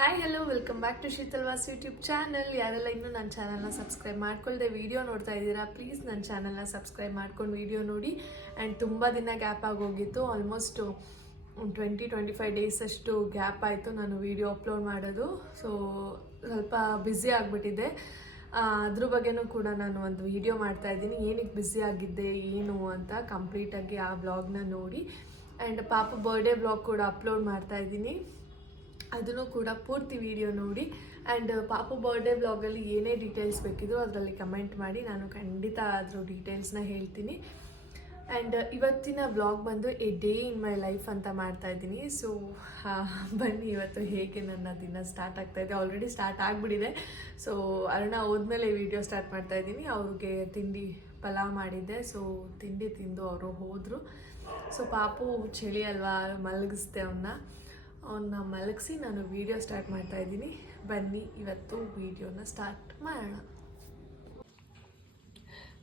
Hi hello welcome back to Sheetal ವಾಸ್ YouTube channel. ಯಾರೆಲ್ಲ ಇನ್ನೂ ನನ್ನ ಚಾನಲ್ನ ಸಬ್ಸ್ಕ್ರೈಬ್ ಮಾಡ್ಕೊಳ್ದೆ ವಿಡಿಯೋ ನೋಡ್ತಾ ಇದ್ದೀರಾ, ಪ್ಲೀಸ್ ನನ್ನ ಚಾನಲ್ನ ಸಬ್ಸ್ಕ್ರೈಬ್ ಮಾಡ್ಕೊಂಡು ವಿಡಿಯೋ ನೋಡಿ. ಆ್ಯಂಡ್ ತುಂಬ ದಿನ ಗ್ಯಾಪ್ ಆಗೋಗಿತ್ತು, ಆಲ್ಮೋಸ್ಟ್ 20-25 ಡೇಸ್ ಅಷ್ಟು ಗ್ಯಾಪ್ ಆಯಿತು ನಾನು ವಿಡಿಯೋ ಅಪ್ಲೋಡ್ ಮಾಡೋದು. ಸೊ ಸ್ವಲ್ಪ ಬ್ಯುಸಿ ಆಗಿಬಿಟ್ಟಿದ್ದೆ. ಅದ್ರ ಬಗ್ಗೆನೂ ಕೂಡ ನಾನು ಒಂದು ವಿಡಿಯೋ ಮಾಡ್ತಾ ಇದ್ದೀನಿ, ಏನಕ್ಕೆ ಬ್ಯುಸಿ ಆಗಿದ್ದೆ ಏನು ಅಂತ ಕಂಪ್ಲೀಟಾಗಿ ಆ ಬ್ಲಾಗ್ನ ನೋಡಿ. ಆ್ಯಂಡ್ ಪಾಪ ಬರ್ಡೇ ಬ್ಲಾಗ್ ಕೂಡ ಅಪ್ಲೋಡ್ ಮಾಡ್ತಾ ಇದ್ದೀನಿ, ಅದನ್ನು ಕೂಡ ಪೂರ್ತಿ ವಿಡಿಯೋ ನೋಡಿ. ಆ್ಯಂಡ್ ಪಾಪು ಬರ್ಡೇ ಬ್ಲಾಗಲ್ಲಿ ಏನೇ ಡೀಟೇಲ್ಸ್ ಬೇಕಿದ್ರು ಅದರಲ್ಲಿ ಕಮೆಂಟ್ ಮಾಡಿ, ನಾನು ಖಂಡಿತ ಅದ್ರ ಡೀಟೇಲ್ಸ್ನ ಹೇಳ್ತೀನಿ. ಆ್ಯಂಡ್ ಇವತ್ತಿನ ಬ್ಲಾಗ್ ಬಂದು A day in my life ಅಂತ ಮಾಡ್ತಾ ಇದ್ದೀನಿ. ಸೊ ಬನ್ನಿ ಇವತ್ತು ಹೇಗೆ ನನ್ನ ದಿನ ಸ್ಟಾರ್ಟ್ ಆಗ್ತಾಯಿದೆ. ಆಲ್ರೆಡಿ ಸ್ಟಾರ್ಟ್ ಆಗಿಬಿಟ್ಟಿದೆ. ಸೊ ಅರುಣ ಹೋದ್ಮೇಲೆ ವಿಡಿಯೋ ಸ್ಟಾರ್ಟ್ ಮಾಡ್ತಾ ಇದ್ದೀನಿ. ಅವ್ರಿಗೆ ತಿಂಡಿ ಪಲಾವ್ ಮಾಡಿದ್ದೆ, ಸೊ ತಿಂಡಿ ತಿಂದು ಅವರು ಹೋದರು. ಸೊ ಪಾಪು ಚಳಿ ಅಲ್ವಾ, ಮಲಗಿಸ್ದೆ ಅವನ್ನ ಮಲಗಿಸಿ ನಾನು ವಿಡಿಯೋ ಸ್ಟಾರ್ಟ್ ಮಾಡ್ತಾ ಇದ್ದೀನಿ. ಬನ್ನಿ ಇವತ್ತು ವಿಡಿಯೋನ ಸ್ಟಾರ್ಟ್ ಮಾಡೋಣ.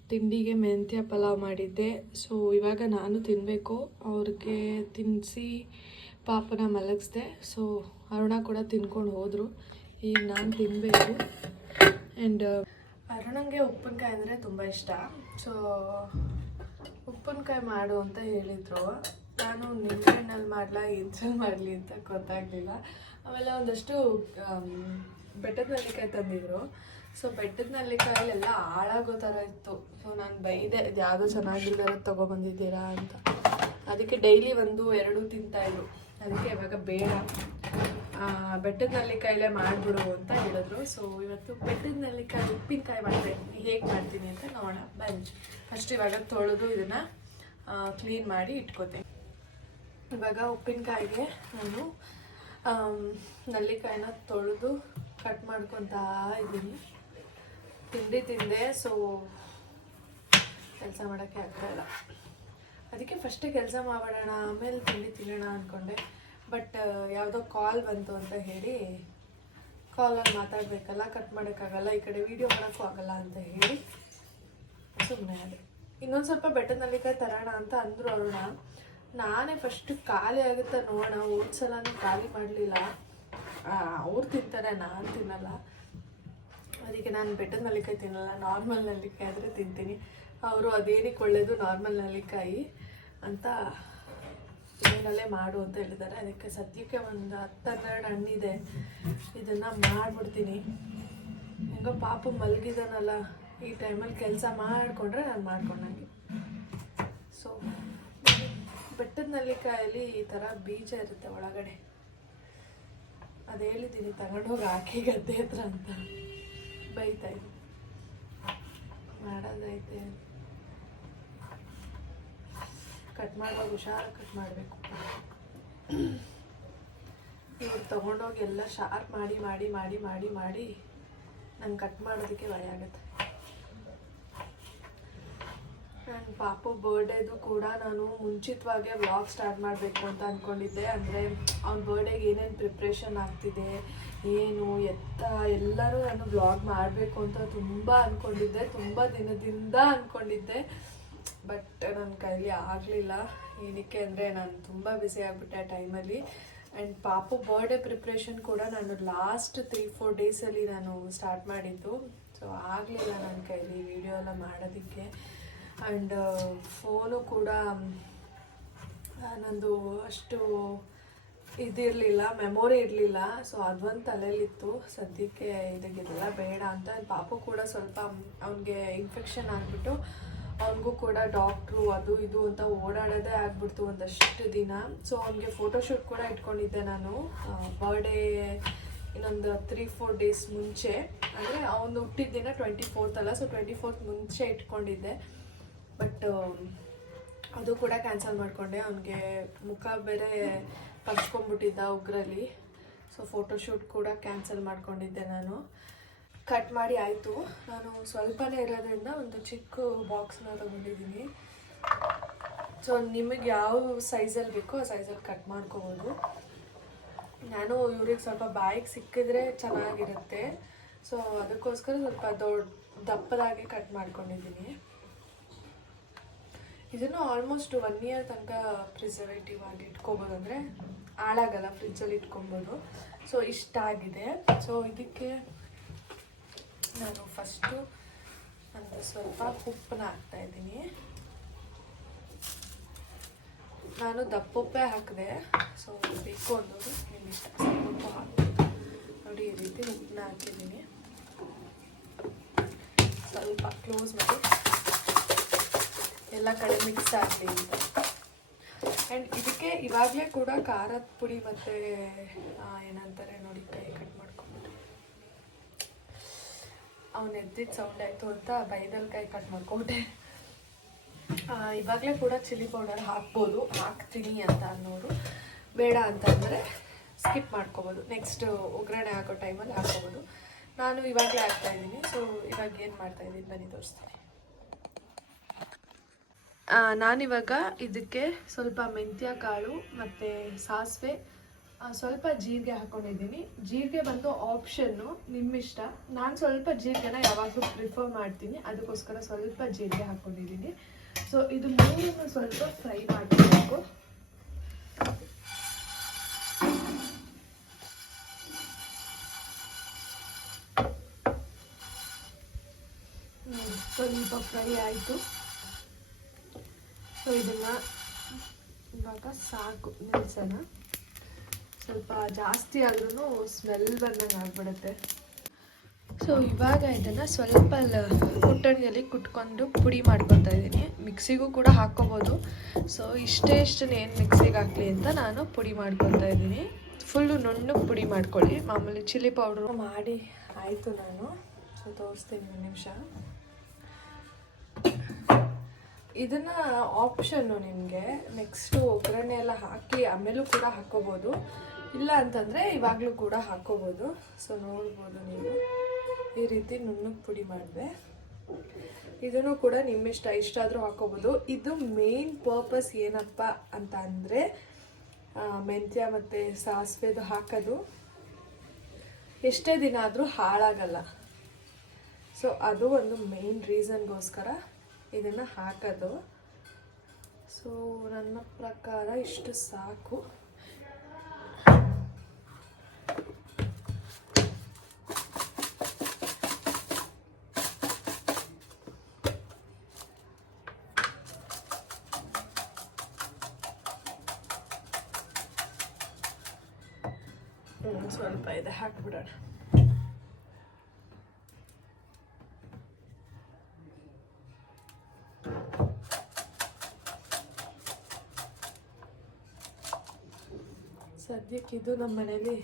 ತಿಂಡಿಗೆ ಮೆಂತ್ಯ ಪಲಾವ್ ಮಾಡಿದ್ದೆ. ಸೊ ಇವಾಗ ನಾನು ತಿನ್ನಬೇಕು, ಅವ್ರಿಗೆ ತಿನ್ನಿಸಿ ಪಾಪನ ಮಲಗಿಸ್ದೆ. ಸೊ ಅರುಣ ಕೂಡ ತಿನ್ಕೊಂಡು ಹೋದರು, ಈಗ ನಾನು ತಿನ್ನಬೇಕು. ಆ್ಯಂಡ್ ಅರುಣಂಗೆ ಉಪ್ಪಿನಕಾಯಿ ಅಂದರೆ ತುಂಬ ಇಷ್ಟ. ಸೊ ಉಪ್ಪಿನಕಾಯಿ ಮಾಡು ಅಂತ ಹೇಳಿದರು. ನಾನು ನಿಂಬೆಹಣ್ಣಲ್ಲಿ ಮಾಡಲ ಇದ್ರಲ್ಲಿ ಮಾಡಲಿ ಅಂತ ಗೊತ್ತಾಗಲಿಲ್ಲ. ಆಮೇಲೆ ಒಂದಷ್ಟು ಬೆಟ್ಟದ ನೆಲ್ಲಿಕಾಯಿ ತಂದಿದ್ರು. ಸೊ ಬೆಟ್ಟದ ನೆಲ್ಲಿಕಾಯಲ್ಲೆಲ್ಲ ಹಾಳಾಗೋ ಥರ ಇತ್ತು. ಸೊ ನಾನು ಬೈದೆ, ಇದು ಯಾವುದೋ ಚೆನ್ನಾಗಿಲ್ದಾರ ತೊಗೊಬಂದಿದ್ದೀರಾ ಅಂತ. ಅದಕ್ಕೆ ಡೈಲಿ 1-2 ತಿಂತಾಯಿದ್ರು. ಅದಕ್ಕೆ ಇವಾಗ ಬೇಡ, ಬೆಟ್ಟದ ನೆಲ್ಲಿಕಾಯಲ್ಲೇ ಮಾಡಿಬಿಡು ಅಂತ ಹೇಳಿದ್ರು. ಸೊ ಇವತ್ತು ಬೆಟ್ಟದ ನೆಲ್ಲಿಕಾಯಿ ಉಪ್ಪಿನಕಾಯಿ ಮಾಡ್ತಾಯಿದ್ದೀನಿ. ಹೇಗೆ ಮಾಡ್ತೀನಿ ಅಂತ ನೋಡೋಣ ಬನ್ನಿ. ಫಸ್ಟ್ ಇವಾಗ ತೊಳೆದು ಇದನ್ನು ಕ್ಲೀನ್ ಮಾಡಿ ಇಟ್ಕೋತೀನಿ. ಇವಾಗ ಉಪ್ಪಿನಕಾಯಿಗೆ ನಾನು ನೆಲ್ಲಿಕಾಯಿನ ತೊಳೆದು ಕಟ್ ಮಾಡ್ಕೊತಾ ಇದ್ದೀನಿ. ತಿಂಡಿ ತಿಂದೆ, ಸೊ ಕೆಲಸ ಮಾಡೋಕ್ಕೆ ಆಗ್ತಾಯಿಲ್ಲ. ಅದಕ್ಕೆ ಫಸ್ಟೇ ಕೆಲಸ ಮಾಡೋಣ, ಆಮೇಲೆ ತಿಂಡಿ ತಿನ್ನೋಣ ಅಂದ್ಕೊಂಡೆ. ಬಟ್ ಯಾವುದೋ ಕಾಲ್ ಬಂತು ಅಂತ ಹೇಳಿ ಕಾಲಲ್ಲಿ ಮಾತಾಡಬೇಕಲ್ಲ, ಕಟ್ ಮಾಡೋಕ್ಕಾಗಲ್ಲ, ಈ ಕಡೆ ವೀಡಿಯೋ ಮಾಡೋಕ್ಕೂ ಆಗಲ್ಲ ಅಂತ ಹೇಳಿ ಸುಮ್ಮನೆ ಅದೇ. ಇನ್ನೊಂದು ಸ್ವಲ್ಪ ಬೆಟ್ಟದ ನೆಲ್ಲಿಕಾಯಿ ತರೋಣ ಅಂತ ಅಂದರು ಅರುಣ. ನಾನೇ ಫಸ್ಟ್ ಖಾಲಿ ಆಗುತ್ತಾ ನೋಡೋಣ, ಹೋದ್ಸಲನೂ ಖಾಲಿ ಮಾಡಲಿಲ್ಲ. ಅವ್ರು ತಿಂತಾರೆ, ನಾನು ತಿನ್ನಲ್ಲ. ಅದಕ್ಕೆ ನಾನು ಬೆಟ್ಟದ ನೆಲ್ಲಿಕಾಯಿ ತಿನ್ನಲ್ಲ, ನಾರ್ಮಲ್ ನೆಲ್ಲಿಕಾಯಿ ಆದರೆ ತಿಂತೀನಿ. ಅವರು ಅದೇನಕ್ಕೆ ಒಳ್ಳೆಯದು ನಾರ್ಮಲ್ ನೆಲ್ಲಿಕಾಯಿ ಅಂತ ಏನಲ್ಲೇ ಮಾಡು ಅಂತ ಹೇಳಿದ್ದಾರೆ. ಅದಕ್ಕೆ ಸದ್ಯಕ್ಕೆ ಒಂದು 10-12 ಹಣ್ಣಿದೆ, ಇದನ್ನು ಮಾಡಿಬಿಡ್ತೀನಿ. ಹೆಂಗೋ ಪಾಪು ಮಲಗಿದಾನಲ್ಲ, ಈ ಟೈಮಲ್ಲಿ ಕೆಲಸ ಮಾಡಿಕೊಂಡ್ರೆ ನಾನು ಮಾಡ್ಕೊಂಡಂಗೆ. ಸೊ ಬೆಟ್ಟದ ನೆಲ್ಲಿಕಾಯಲ್ಲಿ ಈ ಥರ ಬೀಜ ಇರುತ್ತೆ ಒಳಗಡೆ, ಅದು ಹೇಳಿದ್ದೀನಿ ತಗೊಂಡೋಗಿ ಹಾಕಿ ಗದ್ದೆ ಹತ್ರ ಅಂತ. ಬೈತಾ ಇದ್ದೀನಿ, ಮಾಡೋದೈತೆ. ಕಟ್ ಮಾಡುವಾಗ ಹುಷಾರು ಕಟ್ ಮಾಡಬೇಕು. ಇವ್ರು ತೊಗೊಂಡೋಗಿ ಎಲ್ಲ ಶಾರ್ಪ್ ಮಾಡಿ ಮಾಡಿ ಮಾಡಿ ಮಾಡಿ ಮಾಡಿ ನಂಗೆ ಕಟ್ ಮಾಡೋದಕ್ಕೆ ಭಯ ಆಗುತ್ತೆ. ನನ್ನ ಪಾಪು ಬರ್ಡೇದು ಕೂಡ ನಾನು ಮುಂಚಿತವಾಗೇ ವ್ಲಾಗ್ ಸ್ಟಾರ್ಟ್ ಮಾಡಬೇಕು ಅಂತ ಅಂದ್ಕೊಂಡಿದ್ದೆ. ಅಂದರೆ ಅವ್ನ ಬರ್ಡೇಗೆ ಏನೇನು ಪ್ರಿಪ್ರೇಷನ್ ಆಗ್ತಿದೆ, ಏನು ಎತ್ತ ಎಲ್ಲರೂ ನಾನು ವ್ಲಾಗ್ ಮಾಡಬೇಕು ಅಂತ ತುಂಬ ಅಂದ್ಕೊಂಡಿದ್ದೆ, ತುಂಬ ದಿನದಿಂದ ಅಂದ್ಕೊಂಡಿದ್ದೆ. ಬಟ್ ನನ್ನ ಕೈಲಿ ಆಗಲಿಲ್ಲ. ಏನಕ್ಕೆ ಅಂದರೆ ನಾನು ತುಂಬ ಬ್ಯುಸಿ ಆಗಿಬಿಟ್ಟೆ ಆ ಟೈಮಲ್ಲಿ. ಆ್ಯಂಡ್ ಪಾಪು ಬರ್ಡೇ ಪ್ರಿಪ್ರೇಷನ್ ಕೂಡ ನಾನು ಲಾಸ್ಟ್ 3-4 ಡೇಸಲ್ಲಿ ನಾನು ಸ್ಟಾರ್ಟ್ ಮಾಡಿದ್ದು. ಸೊ ಆಗಲಿಲ್ಲ ನನ್ನ ಕೈಲಿ ವಿಡಿಯೋ ಎಲ್ಲ ಮಾಡೋದಕ್ಕೆ. ಆ್ಯಂಡ್ ಫೋನು ಕೂಡ ನಂದು ಅಷ್ಟು ಇದಿರಲಿಲ್ಲ, ಮೆಮೊರಿ ಇರಲಿಲ್ಲ. ಸೊ ಅದೊಂದು ತಲೆಯಲ್ಲಿತ್ತು. ಸದ್ಯಕ್ಕೆ ಇದಕ್ಕೆಲ್ಲ ಬೇಡ ಅಂತ. ಪಾಪು ಕೂಡ ಸ್ವಲ್ಪ ಅವನಿಗೆ ಇನ್ಫೆಕ್ಷನ್ ಆಗಿಬಿಟ್ಟು ಅವನಿಗೂ ಕೂಡ ಡಾಕ್ಟ್ರು ಅದು ಇದು ಅಂತ ಓಡಾಡೋದೇ ಆಗ್ಬಿಡ್ತು ಒಂದಷ್ಟು ದಿನ. ಸೊ ಅವನಿಗೆ ಫೋಟೋಶೂಟ್ ಕೂಡ ಇಟ್ಕೊಂಡಿದ್ದೆ ನಾನು ಬರ್ಡೇ ಇನ್ನೊಂದು 3-4 ಡೇಸ್ ಮುಂಚೆ. ಅಂದರೆ ಅವನು ಹುಟ್ಟಿದ ದಿನ 24th ಅಲ್ಲ, ಸೊ 24th ಮುಂಚೆ ಇಟ್ಕೊಂಡಿದ್ದೆ. ಬಟ್ ಅದು ಕೂಡ ಕ್ಯಾನ್ಸಲ್ ಮಾಡಿಕೊಂಡೆ. ಅವನಿಗೆ ಮುಖ ಬೇರೆ ಪರ್ಚ್ಕೊಂಡ್ಬಿಟ್ಟಿದ್ದ ಉಗ್ರಲ್ಲಿ. ಸೊ ಫೋಟೋಶೂಟ್ ಕೂಡ ಕ್ಯಾನ್ಸಲ್ ಮಾಡ್ಕೊಂಡಿದ್ದೆ ನಾನು. ಕಟ್ ಮಾಡಿ ಆಯಿತು. ನಾನು ಸ್ವಲ್ಪನೇ ಇರೋದ್ರಿಂದ ಒಂದು ಚಿಕ್ಕ ಬಾಕ್ಸ್ನ ತೊಗೊಂಡಿದ್ದೀನಿ. ಸೊ ನಿಮಗೆ ಯಾವ ಸೈಜಲ್ಲಿ ಬೇಕೋ ಆ ಸೈಜಲ್ಲಿ ಕಟ್ ಮಾಡ್ಕೋಬೋದು. ನಾನು ಇವ್ರಿಗೆ ಸ್ವಲ್ಪ ಬಾಯಿಗೆ ಸಿಕ್ಕಿದ್ರೆ ಚೆನ್ನಾಗಿರುತ್ತೆ. ಸೊ ಅದಕ್ಕೋಸ್ಕರ ಸ್ವಲ್ಪ ದಪ್ಪದಾಗಿ ಕಟ್ ಮಾಡ್ಕೊಂಡಿದ್ದೀನಿ. ಇದನ್ನು ಆಲ್ಮೋಸ್ಟ್ 1 year ತನಕ ಪ್ರಿಸರ್ವೇಟಿವ್ ಆಗಿ ಇಟ್ಕೋಬೋದು. ಅಂದರೆ ಹಾಳಾಗಲ್ಲ, ಫ್ರಿಜ್ಜಲ್ಲಿ ಇಟ್ಕೊಬೋದು. ಸೊ ಇಷ್ಟ ಆಗಿದೆ. ಸೊ ಇದಕ್ಕೆ ನಾನು ಫಸ್ಟು ಒಂದು ಸ್ವಲ್ಪ ಉಪ್ಪನ್ನ ಹಾಕ್ತಾಯಿದ್ದೀನಿ. ನಾನು ದಪ್ಪುಪ್ಪೇ ಹಾಕಿದೆ. ಸೊ ಬೇಕು ಅನ್ನೋದು ನಿಮ್ಮ ಇಷ್ಟ, ಸ್ವಲ್ಪ ಉಪ್ಪು ಹಾಕ್ತೀನಿ ನೋಡಿ. ಈ ರೀತಿ ಉಪ್ಪನ್ನ ಹಾಕಿದ್ದೀನಿ. ಸ್ವಲ್ಪ ಕ್ಲೋಸ್ ಮಾಡಿ ಎಲ್ಲ ಕಡೆ ಮಿಕ್ಸ್ ಆಗಲಿ ಅಂತ. ಆ್ಯಂಡ್ ಇದಕ್ಕೆ ಇವಾಗಲೇ ಕೂಡ ಖಾರದ ಪುಡಿ ಮತ್ತು ಏನಂತಾರೆ ನೋಡಿ, ಕೈ ಕಟ್ ಮಾಡ್ಕೊಂಬಿಟ್ಟು ಅವ್ನು ಎದ್ದಿದ್ದು ಸೌಂಡ್ ಆಯಿತು ಅಂತ ಬೈದಲ್ಲಿ ಕೈ ಕಟ್ ಮಾಡ್ಕೊಂಬಿಟ್ಟೆ. ಇವಾಗಲೇ ಕೂಡ ಚಿಲ್ಲಿ ಪೌಡರ್ ಹಾಕ್ಬೋದು, ಹಾಕ್ತೀನಿ ಅಂತ ಅನ್ನೋರು, ಬೇಡ ಅಂತಂದರೆ ಸ್ಕಿಪ್ ಮಾಡ್ಕೋಬೋದು, ನೆಕ್ಸ್ಟ್ ಒಗ್ಗರಣೆ ಹಾಕೋ ಟೈಮಲ್ಲಿ ಹಾಕ್ಕೋಬೋದು. ನಾನು ಇವಾಗಲೇ ಹಾಕ್ತಾಯಿದ್ದೀನಿ. ಸೊ ಇವಾಗ ಏನು ಮಾಡ್ತಾಯಿದ್ದೀನಿ ಬನ್ನಿ ತೋರಿಸ್ತೀನಿ. ನಾನಿವಾಗ ಇದಕ್ಕೆ ಸ್ವಲ್ಪ ಮೆಂತ್ಯ ಕಾಳು ಮತ್ತು ಸಾಸಿವೆ, ಸ್ವಲ್ಪ ಜೀರಿಗೆ ಹಾಕ್ಕೊಂಡಿದ್ದೀನಿ. ಜೀರಿಗೆ ಬಂದು ಆಪ್ಷನ್ನು, ನಿಮ್ಮಿಷ್ಟ. ನಾನು ಸ್ವಲ್ಪ ಜೀರಿಗೆನ ಯಾವಾಗಲೂ ಪ್ರಿಫರ್ ಮಾಡ್ತೀನಿ, ಅದಕ್ಕೋಸ್ಕರ ಸ್ವಲ್ಪ ಜೀರಿಗೆ ಹಾಕ್ಕೊಂಡಿದ್ದೀನಿ. ಸೊ ಇದು ಮೂರನ್ನು ಸ್ವಲ್ಪ ಫ್ರೈ ಮಾಡಬೇಕು. ಸ್ವಲ್ಪ ಫ್ರೈ ಆಯಿತು. ಸೊ ಇದನ್ನು ಇವಾಗ ಸಾಕು ನಿಲ್ಸೋಣ. ಸ್ವಲ್ಪ ಜಾಸ್ತಿ ಆದ್ರೂ ಸ್ಮೆಲ್ ಬಂದಂಗೆ ಆಗ್ಬಿಡುತ್ತೆ. ಸೊ ಇವಾಗ ಇದನ್ನು ಸ್ವಲ್ಪ ಕುಟ್ಟಣಿಯಲ್ಲಿ ಕುಟ್ಕೊಂಡು ಪುಡಿ ಮಾಡ್ಕೊತಾ ಇದ್ದೀನಿ. ಮಿಕ್ಸಿಗೂ ಕೂಡ ಹಾಕ್ಕೋಬೋದು. ಸೊ ಇಷ್ಟನ್ನು ಏನು ಮಿಕ್ಸಿಗೆ ಹಾಕಲಿ ಅಂತ ನಾನು ಪುಡಿ ಮಾಡ್ಕೊತಾ ಇದ್ದೀನಿ. ಫುಲ್ಲು ನುಣ್ಣಗೆ ಪುಡಿ ಮಾಡ್ಕೊಳ್ಳಿ. ಮಾಮೂಲಿ ಚಿಲ್ಲಿ ಪೌಡ್ರು ಮಾಡಿ ಆಯಿತು. ನಾನು ಸೊ ತೋರಿಸ್ತೀನಿ ಒಂದು ನಿಮಿಷ. ಇದನ್ನು ಆಪ್ಷನ್ನು ನಿಮಗೆ, ನೆಕ್ಸ್ಟು ಒಗ್ಗರಣೆ ಎಲ್ಲ ಹಾಕಿ ಆಮೇಲೂ ಕೂಡ ಹಾಕ್ಕೋಬೋದು, ಇಲ್ಲ ಅಂತಂದರೆ ಇವಾಗಲೂ ಕೂಡ ಹಾಕ್ಕೋಬೋದು. ಸೊ ನೋಡ್ಬೋದು ನೀವು ಈ ರೀತಿ ನುಣ್ಣಗೆ ಪುಡಿ ಮಾಡಿದೆ. ಇದನ್ನು ಕೂಡ ನಿಮ್ಮಿಷ್ಟ, ಇಷ್ಟ ಆದರೂ ಹಾಕ್ಕೋಬೋದು. ಇದು ಮೇನ್ ಪರ್ಪಸ್ ಏನಪ್ಪ ಅಂತ ಅಂದರೆ ಮೆಂತ್ಯ ಮತ್ತು ಸಾಸಿವೆದು ಹಾಕೋದು ಎಷ್ಟೇ ದಿನ ಆದರೂ ಹಾಳಾಗಲ್ಲ. ಸೊ ಅದು ಒಂದು ಮೇನ್ ರೀಸನ್ಗೋಸ್ಕರ ಇದನ್ನು ಹಾಕೋದು. ಸೊ ನನ್ನ ಪ್ರಕಾರ ಇಷ್ಟು ಸಾಕು. ಸ್ವಲ್ಪ ಇದೆ ಹಾಕ್ಬಿಡೋಣ. ಸದ್ಯಕ್ಕೆ ಇದು ನಮ್ಮ ಮನೇಲಿ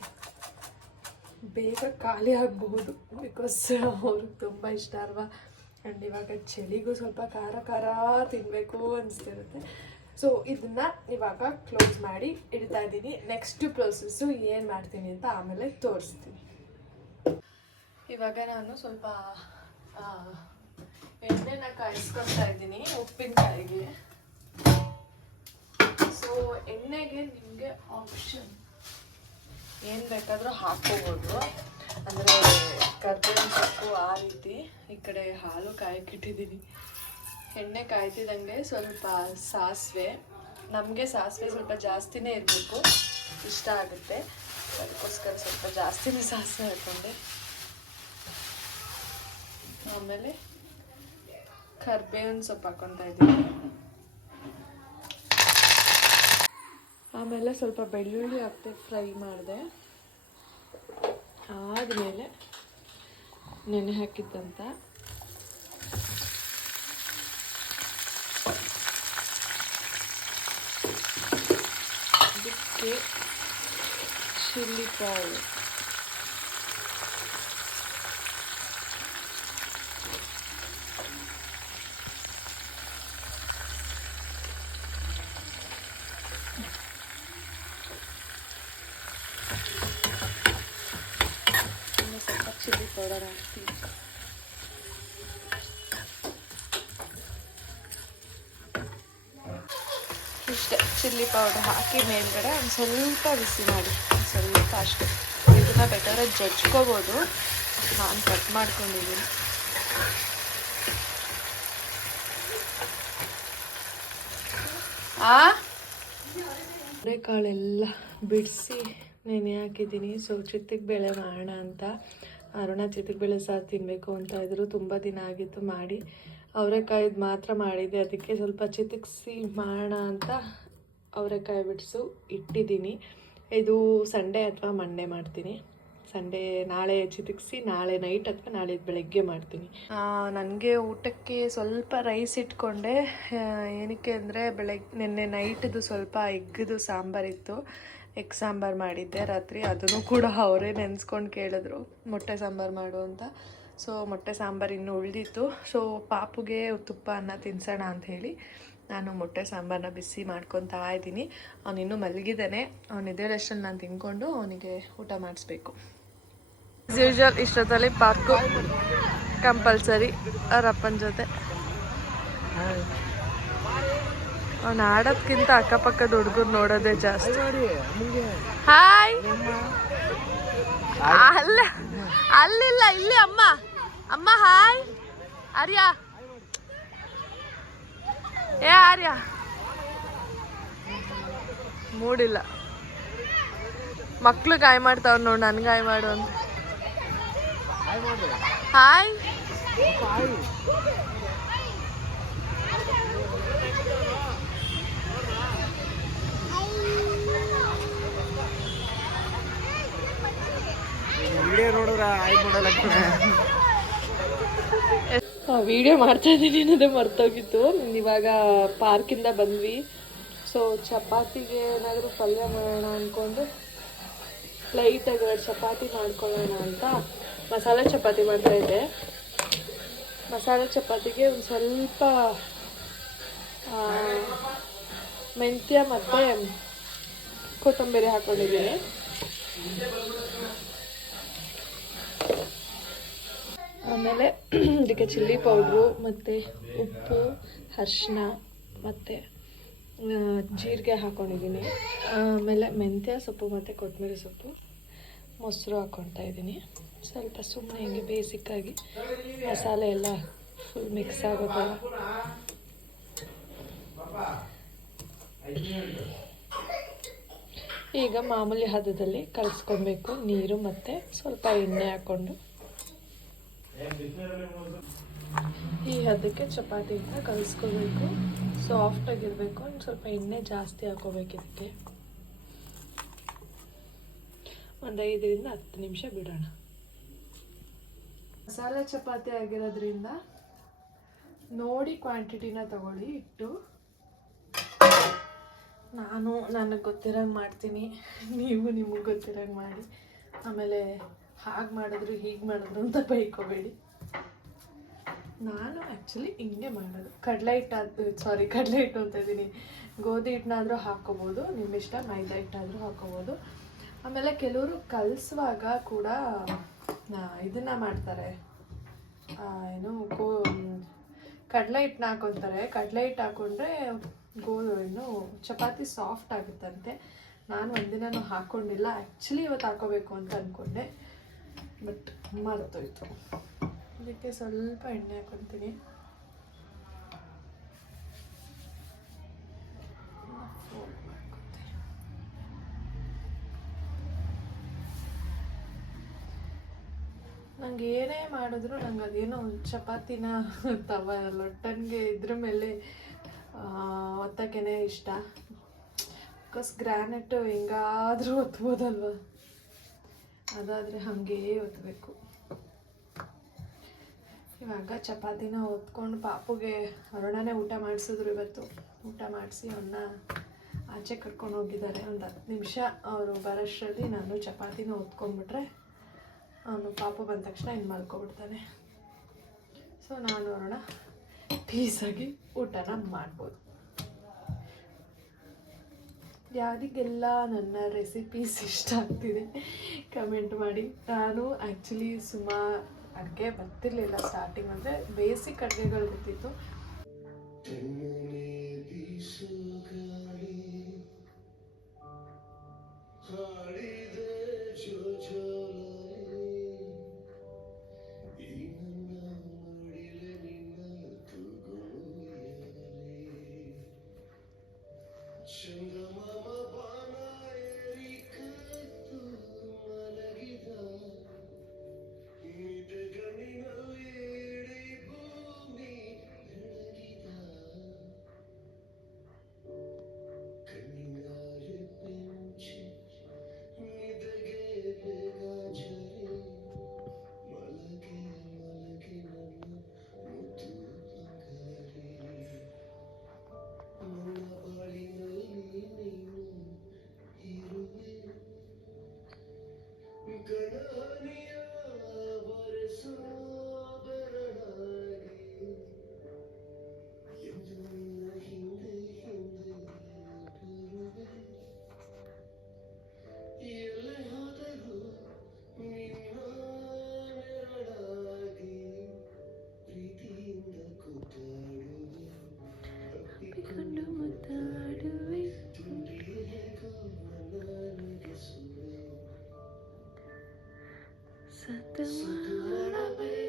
ಬೇಗ ಖಾಲಿ ಆಗಬಹುದು, ಬಿಕಾಸ್ ಅವ್ರಿಗೆ ತುಂಬ ಇಷ್ಟ ಅಲ್ವಾ. ಆ್ಯಂಡ್ ಇವಾಗ ಚಳಿಗೂ ಸ್ವಲ್ಪ ಖಾರ ಖಾರ ತಿನ್ನಬೇಕು ಅನಿಸ್ತಿರುತ್ತೆ. ಸೊ ಇದನ್ನು ಇವಾಗ ಕ್ಲೋಸ್ ಮಾಡಿ ಇಡ್ತಾ ಇದ್ದೀನಿ. ನೆಕ್ಸ್ಟ್ ಪ್ರೊಸೆಸ್ಸು ಏನು ಮಾಡ್ತೀನಿ ಅಂತ ಆಮೇಲೆ ತೋರಿಸ್ತೀನಿ. ಇವಾಗ ನಾನು ಸ್ವಲ್ಪ ಎಣ್ಣೆನ ಕಾಯಿಸ್ಕೊತಾ ಇದ್ದೀನಿ ಉಪ್ಪಿನಕಾಯಿಗೆ. ಸೊ ಎಣ್ಣೆಗೆ ನಿಮಗೆ ಆಪ್ಷನ್ ಏನು ಬೇಕಾದರೂ ಹಾಕ್ಕೋಬೋದು. ಅಂದರೆ ಕರ್ಬೇವಿನ ಸೊಪ್ಪು ಆ ರೀತಿ. ಈ ಕಡೆ ಹಾಲು ಕಾಯಕ್ಕಿಟ್ಟಿದ್ದೀನಿ. ಎಣ್ಣೆ ಕಾಯ್ತಿದ್ದಂಗೆ ಸ್ವಲ್ಪ ಸಾಸಿವೆ, ನಮಗೆ ಸಾಸಿವೆ ಸ್ವಲ್ಪ ಜಾಸ್ತಿನೇ ಇರಬೇಕು, ಇಷ್ಟ ಆಗುತ್ತೆ, ಅದಕ್ಕೋಸ್ಕರ ಸ್ವಲ್ಪ ಜಾಸ್ತಿನೇ ಸಾಸಿವೆ ಹಾಕ್ಕೊಂಡೆ. ಆಮೇಲೆ ಕರ್ಬೇವಿನ ಸೊಪ್ಪು ಹಾಕ್ಕೊತಾ ಇದ್ದೀನಿ. ಆಮೇಲೆ ಸ್ವಲ್ಪ ಬೆಳ್ಳುಳ್ಳಿ ಹಾಕ್ತೆ ಫ್ರೈ ಮಾಡಿದೆ. ಆದಮೇಲೆ ನೆನೆ ಹಾಕಿದ್ದಂಥ ಅದಕ್ಕೆ ಚಿಲ್ಲಿ ಪೌಡರ್, ಚಿಲ್ಲಿ ಪೌಡರ್ ಹಾಕ್ತೀನಿ. ಇಷ್ಟೇ, ಚಿಲ್ಲಿ ಪೌಡರ್ ಹಾಕಿ ಮೇಲ್ಗಡೆ ಒಂದು ಸ್ವಲ್ಪ ಬಿಸಿ ಮಾಡಿ, ಒಂದು ಸ್ವಲ್ಪ ಅಷ್ಟೇ. ಇದನ್ನು ಬೇಕಾದ್ರೆ ಜಜ್ಕೋಬೋದು, ನಾನು ಕಟ್ ಮಾಡ್ಕೊಂಡಿದ್ದೀನಿ. ಅವರೆಕಾಳೆಲ್ಲ ಬಿಡಿಸಿ ನೆನೆ ಹಾಕಿದ್ದೀನಿ. ಸೊ ಚಿತ್ತಿಗೆ ಬೇಳೆ ಮಾಡೋಣ ಅಂತ. ಅರುಣ ಚಿತ್ತಿಗೆ ಬೇಳೆ ಸಾರು ತಿನ್ನಬೇಕು ಅಂತ ಇದ್ರು. ತುಂಬ ದಿನ ಆಗಿತ್ತು ಮಾಡಿ. ಅವರೆಕಾಯ್ದು ಮಾತ್ರ ಮಾಡಿದ್ದೆ, ಅದಕ್ಕೆ ಸ್ವಲ್ಪ ಚಿತಿಕ್ಸಿ ಮಾಡೋಣ ಅಂತ ಅವರೆಕಾಯಿ ಬಿಡಿಸು ಇಟ್ಟಿದ್ದೀನಿ. ಇದು ಸಂಡೇ ಅಥವಾ ಮಂಡೇ ಮಾಡ್ತೀನಿ. ಸಂಡೇ ನಾಳೆ ಚಿತಿಕ್ಸಿ ನಾಳೆ ನೈಟ್ ಅಥವಾ ನಾಳೆ ಬೆಳಗ್ಗೆ ಮಾಡ್ತೀನಿ. ನನಗೆ ಊಟಕ್ಕೆ ಸ್ವಲ್ಪ ರೈಸ್ ಇಟ್ಕೊಂಡೆ. ಏನಕ್ಕೆ ಅಂದರೆ ನಿನ್ನೆ ನೈಟ್ದು ಸ್ವಲ್ಪ ಎಗ್ಗದು ಸಾಂಬಾರಿತ್ತು. ಎಗ್ ಸಾಂಬಾರು ಮಾಡಿದ್ದೆ ರಾತ್ರಿ. ಅದನ್ನು ಕೂಡ ಅವರೇ ನೆನೆಸ್ಕೊಂಡು ಕೇಳಿದ್ರು ಮೊಟ್ಟೆ ಸಾಂಬಾರು ಮಾಡು ಅಂತ. ಸೊ ಮೊಟ್ಟೆ ಸಾಂಬಾರು ಇನ್ನೂ ಉಳಿದಿತ್ತು. ಸೊ ಪಾಪುಗೆ ತುಪ್ಪ ಅನ್ನ ತಿನ್ಸೋಣ ಅಂತ ಹೇಳಿ ನಾನು ಮೊಟ್ಟೆ ಸಾಂಬಾರನ್ನ ಬಿಸಿ ಮಾಡ್ಕೊತಾ ಇದ್ದೀನಿ. ಅವನಿನ್ನೂ ಮಲಗಿದ್ದಾನೆ. ಅವನು ಎದ್ದೇಳಷ್ಟನ್ನು ನಾನು ತಿನ್ಕೊಂಡು ಅವನಿಗೆ ಊಟ ಮಾಡಿಸ್ಬೇಕು. ಆಸ್ ಯೂಶ್ವಲ್ ಇಷ್ಟೊತ್ತಲ್ಲಿ ಪಾರ್ಕು ಕಂಪಲ್ಸರಿ ಅವರಪ್ಪನ ಜೊತೆ. ಅವ್ನು ಆಡೋದ್ಕಿಂತ ಅಕ್ಕಪಕ್ಕದ ಹುಡುಗರು ನೋಡೋದೇ ಜಾಸ್ತಿ. ಹಾಯ್. ಅಲ್ಲಿಲ್ಲ, ಇಲ್ಲಿ ಅಮ್ಮ. ಅಮ್ಮ ಹಾಯ್. ಆರ್ಯ, ಏ ಆರ್ಯ ಮೂಡಿಲ್ಲ. ಮಕ್ಳು ಗಾಯ ಮಾಡ್ತಾವ್ ನೋಡು, ನನ್ ಗಾಯ ಮಾಡು ಅಂತ. ಹಾಯ್. ವಿಡಿಯೋ ಮಾಡ್ತಾ ಇದ್ದೀನಿ ಅನ್ನೋದೇ ಮರ್ತೋಗಿತ್ತು. ಇವಾಗ ಪಾರ್ಕಿಂದ ಬಂದ್ವಿ. ಸೊ ಚಪಾತಿಗೆ ಏನಾದರೂ ಪಲ್ಯ ಮಾಡೋಣ ಅಂದ್ಕೊಂಡು ಲೈಟಾಗಿ 2 ಚಪಾತಿ ಮಾಡ್ಕೊಳ್ಳೋಣ ಅಂತ ಮಸಾಲೆ ಚಪಾತಿ ಮಾಡ್ತಾಯಿದ್ದೆ. ಮಸಾಲೆ ಚಪಾತಿಗೆ ಒಂದು ಸ್ವಲ್ಪ ಮೆಂತ್ಯ ಮತ್ತು ಕೊತ್ತಂಬರಿ ಹಾಕ್ಕೊಂಡಿದ್ದೀನಿ. ಆಮೇಲೆ ಇದಕ್ಕೆ ಚಿಲ್ಲಿ ಪೌಡ್ರು ಮತ್ತು ಉಪ್ಪು, ಅರಿಶಿನ ಮತ್ತು ಜೀರಿಗೆ ಹಾಕ್ಕೊಂಡಿದ್ದೀನಿ. ಆಮೇಲೆ ಮೆಂತ್ಯ ಸೊಪ್ಪು ಮತ್ತು ಕೊತ್ತಂಬರಿ ಸೊಪ್ಪು, ಮೊಸರು ಹಾಕ್ಕೊಳ್ತಾ ಇದ್ದೀನಿ. ಸ್ವಲ್ಪ ಸುಮ್ಮನೆ ಹಿಂಗೆ ಬೇಸಿಕ್ಕಾಗಿ ಮಸಾಲೆ ಎಲ್ಲ ಫುಲ್ ಮಿಕ್ಸ್ ಆಗೋದಲ್ಲ. ಈಗ ಮಾಮೂಲಿ ಹದದಲ್ಲಿ ಕಲಿಸ್ಕೊಬೇಕು. ನೀರು ಮತ್ತು ಸ್ವಲ್ಪ ಎಣ್ಣೆ ಹಾಕ್ಕೊಂಡು ಈ ಹದಕ್ಕೆ ಚಪಾತಿನ ಕಲಿಸ್ಕೋಬೇಕು. ಸಾಫ್ಟಾಗಿರಬೇಕು. ಒಂದು ಸ್ವಲ್ಪ ಎಣ್ಣೆ ಜಾಸ್ತಿ ಹಾಕೋಬೇಕು. ಇದಕ್ಕೆ ಒಂದು 5ರಿಂದ 10 ನಿಮಿಷ ಬಿಡೋಣ. ಮಸಾಲೆ ಚಪಾತಿ ಆಗಿರೋದ್ರಿಂದ ನೋಡಿ ಕ್ವಾಂಟಿಟಿನ ತಗೊಳ್ಳಿ ಇಟ್ಟು. ನಾನು ನನಗೆ ಗೊತ್ತಿರೋಂಗೆ ಮಾಡ್ತೀನಿ, ನೀವು ನಿಮಗೆ ಗೊತ್ತಿರೋಂಗೆ ಮಾಡಿ. ಆಮೇಲೆ ಹಾಗೆ ಮಾಡಿದ್ರು ಹೀಗೆ ಮಾಡಿದ್ರು ಅಂತ ಬೈಕೋಬೇಡಿ. ನಾನು ಆ್ಯಕ್ಚುಲಿ ಹಿಂಗೆ ಮಾಡೋದು. ಕಡಲೆ ಹಿಟ್ಟು ಅಂತ ಇದ್ದೀನಿ. ಗೋಧಿ ಹಿಟ್ಟನ್ನಾದರೂ ಹಾಕ್ಕೋಬೋದು, ನಿಮ್ಮಿಷ್ಟ. ಮೈದಾ ಹಿಟ್ಟಾದರೂ ಹಾಕ್ಕೋಬೋದು. ಆಮೇಲೆ ಕೆಲವರು ಕಲಿಸುವಾಗ ಕೂಡ ಇದನ್ನು ಮಾಡ್ತಾರೆ, ಏನು ಕಡಲೆ ಹಿಟ್ಟನ್ನ ಹಾಕ್ಕೊತಾರೆ. ಕಡಲೆ ಹಿಟ್ಟು ಹಾಕ್ಕೊಂಡ್ರೆ ಏನು ಚಪಾತಿ ಸಾಫ್ಟ್ ಆಗುತ್ತಂತೆ. ನಾನು ಒಂದಿನೂ ಹಾಕ್ಕೊಂಡಿಲ್ಲ. ಆ್ಯಕ್ಚುಲಿ ಇವತ್ತು ಹಾಕೋಬೇಕು ಅಂತ ಅಂದ್ಕೊಂಡೆ, ಬಟ್ ಮರ್ತೋಯ್ತು. ಇದಕ್ಕೆ ಸ್ವಲ್ಪ ಎಣ್ಣೆ ಹಾಕ್ಕೊತೀನಿ. ನಂಗೆ ಏನೇ ಮಾಡಿದ್ರು ನಂಗೆ ಅದೇನೋ ಚಪಾತಿನ ಲೊಟ್ಟನ್ಗೆ ಇದ್ರ ಮೇಲೆ ಒತ್ತಕ್ಕೇ ಇಷ್ಟ. ಬಿಕಾಸ್ ಗ್ರಾನೈಟು ಹೆಂಗಾದರೂ ಒತ್ಬೋದಲ್ವ, ಅದಾದರೆ ಹಾಗೇ ಒತ್ತಬೇಕು. ಇವಾಗ ಚಪಾತಿನ ಹೊತ್ಕೊಂಡು ಪಾಪುಗೆ ಅರುಣನೇ ಊಟ ಮಾಡಿಸಿದ್ರು. ಇವತ್ತು ಊಟ ಮಾಡಿಸಿ ಅವನ್ನ ಆಚೆ ಕರ್ಕೊಂಡು ಹೋಗಿದ್ದಾರೆ. ಒಂದು 10 ನಿಮಿಷ ಅವರು ಬರೋಷ್ಟರಲ್ಲಿ ನಾನು ಚಪಾತಿನ ಹೊತ್ಕೊಂಡ್ಬಿಟ್ರೆ ಅವನು ಪಾಪು ಬಂದ ತಕ್ಷಣ ಇನ್ನು ಮಲ್ಕೊಬಿಡ್ತಾನೆ. ಸೊ ನಾನು ಅರುಣ ಪೀಸಾಗಿ ಊಟನ ಮಾಡ್ಬೋದು. ಯಾರಿಗೆಲ್ಲ ನನ್ನ ರೆಸಿಪೀಸ್ ಇಷ್ಟ ಆಗ್ತಿದೆ ಕಮೆಂಟ್ ಮಾಡಿ. ನಾನು ಆ್ಯಕ್ಚುಲಿ ಸುಮಾರು ಅಡುಗೆ ಬರ್ತಿರ್ಲಿಲ್ಲ ಸ್ಟಾರ್ಟಿಂಗ್. ಅಂದರೆ ಬೇಸಿಕ್ ಅಡುಗೆಗಳು ಗೊತ್ತಿತ್ತು. ಕಣನಿಯ ಬರೆಸೋ ಬರನಾಗಿ ಎಂದು ನಿನ್ನ ಹಿಂದೆ ಹಿಂದೆ ಬರುವೆ ಎಲ್ಲೇ ಹೋದರೂ ನಿನ್ನ ನೆರಳಾಗಿ ಪ್ರೀತಿಯಿಂದ ಕೂತಾಡುವೆ ಅಪ್ಪಿಕೊಂಡು ಮುದ್ದಾಡುವೆ ತುಂಡಿಯೇಗೋ ನನಗೆ ಸುವೆ ಸತ್ತು ಮಾಡಬೇಡ